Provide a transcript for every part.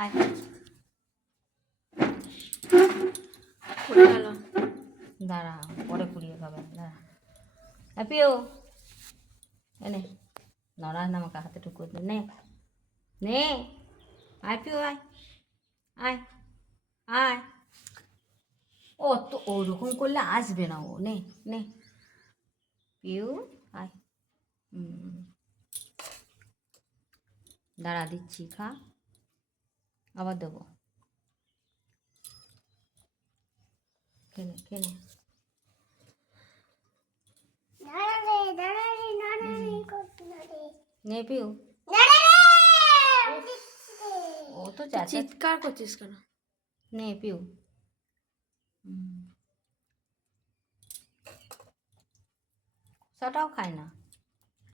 আয় পড়ে গেল। দাঁড়া, পরে কুড়িয়ে খাবে, দাঁড়া। হ্যাপিও এনে নড়াস না, আমাকে হাতে টুকু নে নে। আয় পিও, আয় আয় আয়। ও তো ওরকম করলে আসবে না ও। নে নে পিউ, আয়। দাঁড়া দিচ্ছি, খা, আবার দেবো। কেনে কেনে নে পিউ। ও তো চাচা। চিৎকার করছিস কেন? নে পিউ। সেটাও খায় না,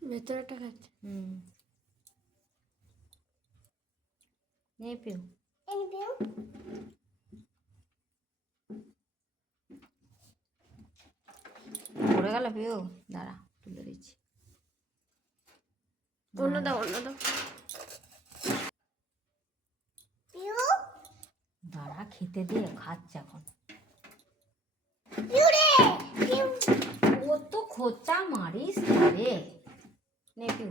ভেতরেটা খাচ্ছে। নে পিউ। পড়ে গেল পিউ, দাঁড়া তুলে দিচ্ছি। অন্য দাও, অন্য দাও। দাঁড়া খেতে দিয়ে খাচ্ছে এখন। ও তো খোঁচা মারিস রে। নে পিউ,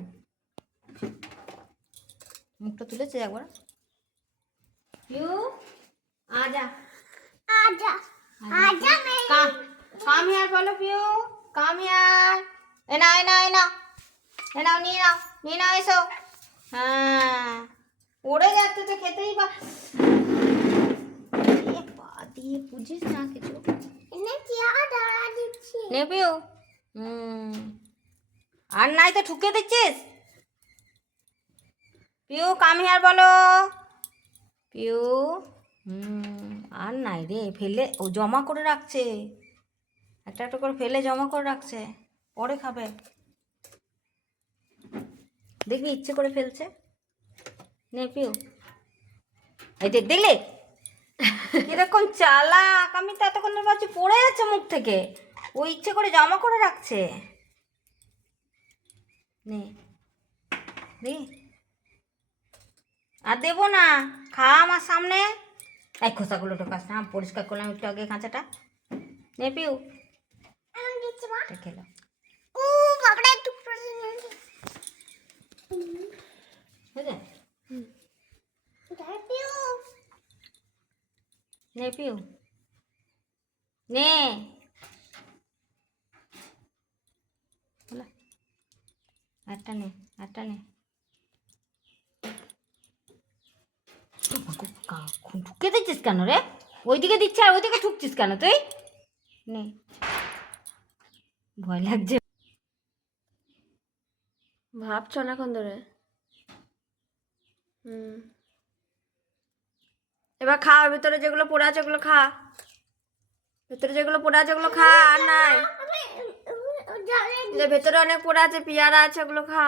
মুখটা তুলেছে একবার। পিউ আজা आजा आजा मैं কাম হিয়ার বলো পিউ, কাম হিয়ার। এনা এনা এনা এনাও নিয়ে নাও, নিয়ে নাও, এসো। হ্যাঁ, পড়ে যাচ্ছে তো, খেতেই বা পা দিয়ে বুঝিস না কিছু। इन्हें क्या डरा दीची নে পিউ। আর নাই তো ঠুকে দিচ্ছিস। পিউ কাম হিয়ার বলো। পিউ আর নাই রে, ফেলে ও জমা করে রাখছে, একটা একটা করে ফেলে জমা করে রাখছে, পরে খাবে। দেখবি ইচ্ছে করে ফেলছে। নে পিউ, এই দেখ, দেখলে কিরকম চালাক। আমি তো এতক্ষণ ভাবছি পড়ে যাচ্ছে মুখ থেকে, ও ইচ্ছে করে জমা করে রাখছে। নে দে, আর দেবো না, খা আমার সামনে। এই খোসাগুলো ঢোকাস না, পরিষ্কার করলাম একটু আগে খাঁচাটা। নে পিউ, हम दीची मां এটা খেলো। ओ बाबड़ा तू বুঝলে? दादियो নে পিউ, নে একটা নে, একটা নে। ঠুকে দিচ্ছিস কেন রে? ওইদিকে দিচ্ছে আর ওইদিকে ঠুকছিস কেন তুই? নে, ভয় লাগছে। ভাবছ অনেকক্ষণ ধরে। এবার খা, ভেতরে যেগুলো পড়ে আছে ওগুলো খা। ভেতরে যেগুলো পড়ে আছে ওগুলো খা, আর নাই। ভেতরে অনেক পড়ে আছে, পেয়ারা আছে, ওগুলো খা।